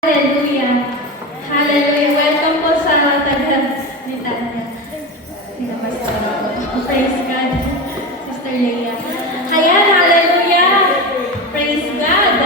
Hallelujah. Hallelujah. Welcome po sa taga-Nitanya. Praise God. Sister Leia. Ayan, hallelujah. Praise God.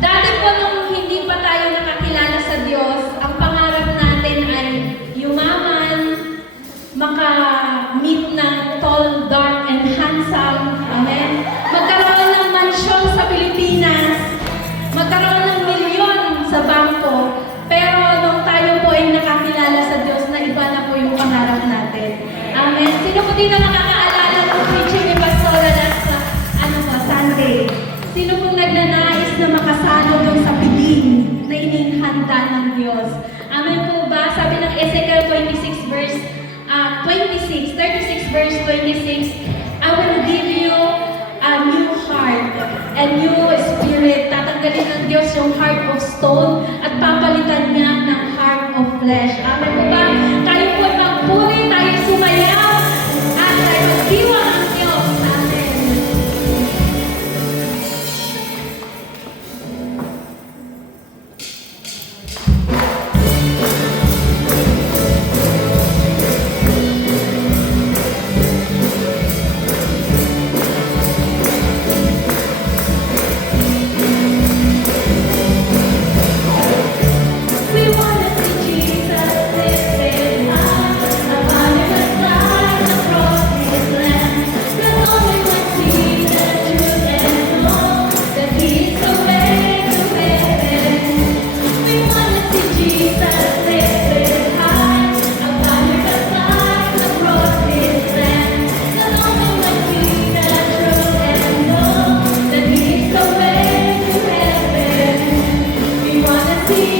Dati po nung hindi pa tayo nakakilala sa Diyos, ang pangarap natin ay yumaman, maka-meet ng tall, dark, and handsome. Amen. Magkaroon ng mansyon sa Pilipinas. Magkaroon ng milyon sa bangko. Pero nung tayo po ay nakakilala sa Diyos, na iba na po yung pangarap natin. Amen. Sino po dito nakakaalala ng preaching ni Pastora last Sunday? Sino pong nagnanais na makasalo doon sa piling na ininhanda ng Diyos? Amen po ba? Sabi ng Ezekiel 36 verse 26, I will give you a new heart and new spirit. Tatanggalin ng Diyos yung heart of stone at papalitan niya ng heart of flesh. Amen po ba? Tayo po ay magpuli, tayo sumayaw, at tayo magdiwang ang Diyos. Amen. We wanna see Jesus lifted high, upon the side across His land. Not only one see the truth and know that He is the way to heaven. We wanna see Jesus lifted high, upon the side across His land. Not only one see the truth and know that He is the way to heaven. We wanna see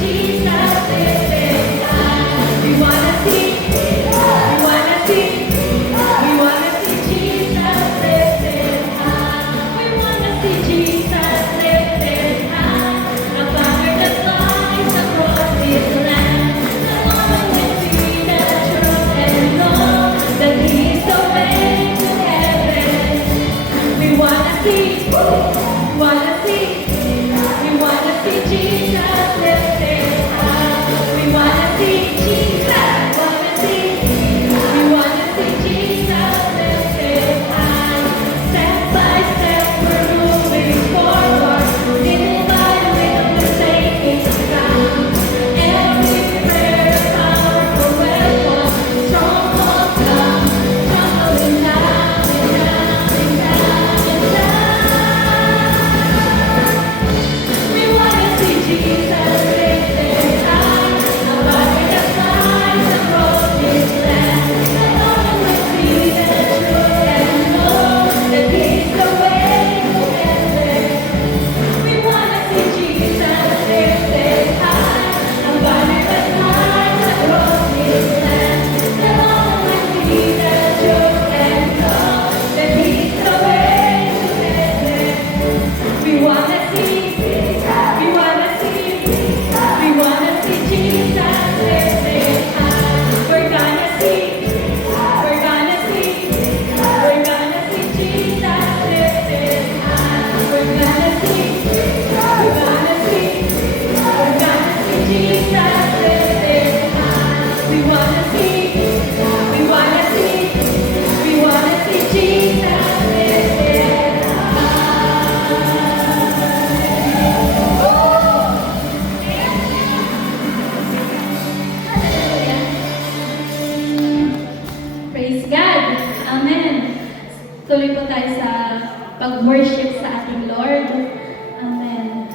Jesus lifted high. We wanna see Jesus lifted high. We wanna see Jesus lifted high. Above the skies across His land. Not only see the truth and know that He is the way to heaven. We wanna see Jesus lifted high. We wanna see Jesus. We wanna see Jesus lifted high. Step by step we're moving forward. Little by little we're taking ground. Every prayer a powerful weapon. Strongholds come tumbling down and down and down and down. We wanna see Jesus lifted high, above the skies across His land. Not only see the truth and know that He's the way to heaven. We wanna see Jesus lifted high, above the skies across His land. Not only see the truth and know that He's the way to heaven. We wanna see Jesus lifted high. We're gonna see Jesus lifted high. We're gonna see Jesus lifted high. We wanna see Jesus lifted Praise God! Amen! Tuloy po tayo sa pag-worship sa ating Lord. Amen.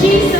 Jesus.